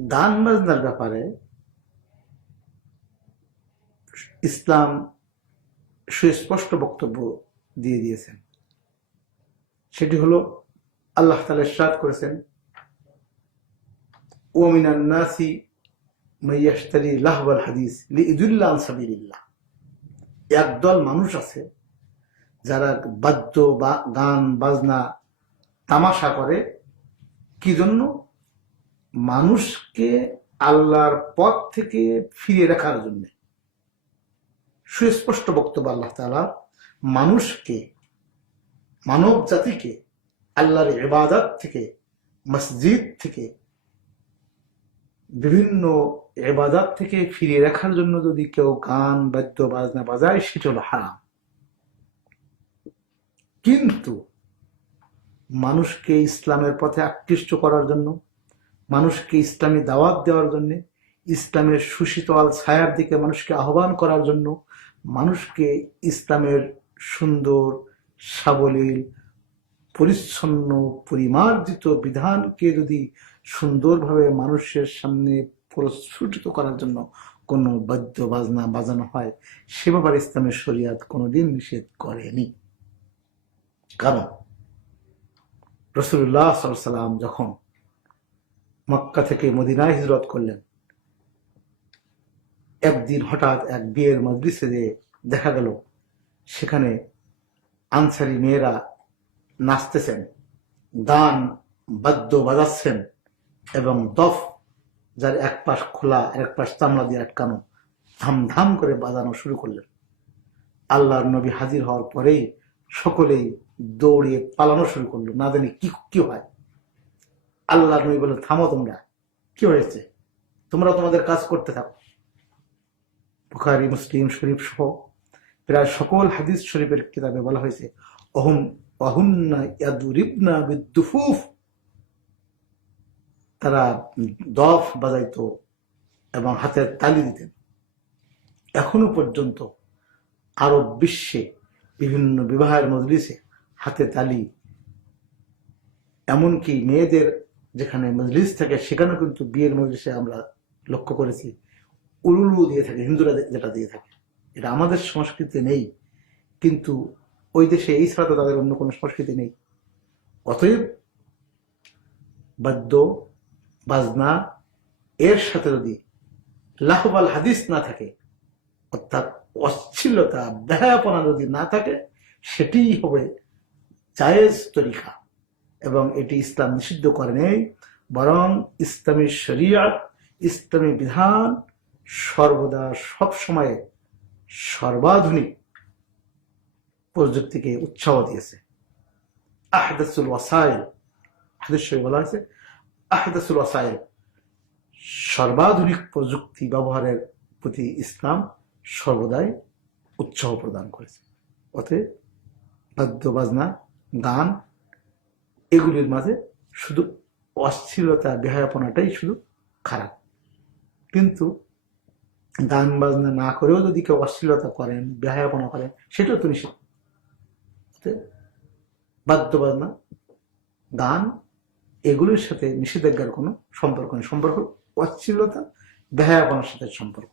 গান বাজনার ব্যাপারে ইসলাম সুস্পষ্ট বক্তব্য দিয়ে দিয়েছেন। সেটি হলো আল্লাহ তালা ইরশাদ করেছেন, ওমিনান নাসি মাইয়াশতারি লাহওয়াল হাদিস লিইদুল্লাহ আন সাবিলিল্লাহ। একদল মানুষ আছে যারা বাদ্য বা গান, বাজনা, তামাশা করে। কি জন্য? মানুষকে আল্লাহর পথ থেকে ফিরিয়ে রাখার জন্য। সুস্পষ্ট বক্তব্য আল্লাহ তালা মানুষকে, মানব জাতিকে, আল্লাহর ইবাদত থেকে, মসজিদ থেকে, বিভিন্ন এবাদত থেকে ফিরিয়ে রাখার জন্য যদি কেউ গান, বাদ্য, বাজনা বাজায়, সেটা হলো হারাম। কিন্তু মানুষকে ইসলামের পথে আকৃষ্ট করার জন্য মানুষকে ইসলামী দাওয়াত দেওয়ার জন্য, ইসলামের সুশীতল ছায়ার দিকে মানুষকে আহ্বান করার জন্য মানুষকে ইসলামের সুন্দর, সাবলীল, পরিচ্ছন্ন, পরিমার্জিত বিধানকে যদি সুন্দরভাবে মানুষের সামনে প্রস্ফুটিত করার জন্য কোনো বাদ্য বাজনা বাজানো হয়, সে ব্যাপারে ইসলামের শরিয়াত কোনোদিন নিষেধ করেনি। কারণ রসুল্লাহ সাল্লাম যখন মক্কা থেকে মদিনায় হিজরত করলেন। একদিন হঠাৎ এক বিয়ের মজলিসে যে দেখা গেল, সেখানে আনসারি মেয়েরা নাচতেছেন, দান বাদ্য বাজাচ্ছেন এবং দফ যার এক পাশ খোলা আর এক পাশ চামড়া দিয়ে আটকানো ধাম ধাম করে বাজানো শুরু করলেন। আল্লাহর নবী হাজির হওয়ার পরেই সকলেই দৌড়িয়ে পালানো শুরু করল। না জানি কি কি হয়। আল্লাহ নবী বললেন, থামো তোমরা। কি হয়েছে? তোমরা তোমাদের কাজ করতে থাকো। বুখারি, মুসলিম, শরীফ সহ প্রায় সকল হাদিস শরীফের কিতাবে বলা হয়েছে, অহম, অহুন্না তারা দফ বাজাইতো এবং হাতের তালি দিতেন। এখনও পর্যন্ত আরব বিশ্বে বিভিন্ন বিবাহের মজলিসে হাতে তালি, এমনকি মেয়েদের যেখানে মজলিস থাকে সেখানে কিন্তু বিয়ের মজলিসে আমরা লক্ষ্য করেছি। উলুলু দিয়ে থাকে, হিন্দুরা যেটা দিয়ে থাকে। এটা আমাদের সংস্কৃতি নেই, কিন্তু ওই দেশে এই ছাড়া তো তাদের অন্য কোনো সংস্কৃতি নেই। অতএব বাদ্য, বাজনা, এর সাথে যদি লাহবাল হাদিস না থাকে, অর্থাৎ অশ্লীলতা, বেহায়াপনা যদি না থাকে, সেটিই হবে জায়েজ তরিকা। এবং এটি ইসলাম নিষিদ্ধ করে নেই। বরং ইসলামী শরিয়াত ইসলামী বিধান সর্বদা সব সময় সর্বাধুনিক প্রযুক্তিকে উৎসাহ দিয়েছে। আহদাসুল ওয়াসাইল, হাদিস বলা হয়েছে, আহদাসুল ওয়াসাইল সর্বাধুনিক প্রযুক্তি ব্যবহারের প্রতি ইসলাম সর্বদাই উৎসাহ প্রদান করেছে। অতএব বাদ্য বাজনা গান এগুলির মাঝে শুধু অশ্লীলতা বেহায়াপনাটাই শুধু খারাপ। কিন্তু গান বাজনা না করেও যদি কেউ অশ্লীলতা করেন, বেহায়াপনা করেন, সেটাও তো নিষেধ। অতএব বাদ্য বাজনা গান, এগুলির সাথে নিষেধাজ্ঞার কোনো সম্পর্ক নেই। সম্পর্ক অশ্লীলতা বেহায়াপনার সাথে সম্পর্ক।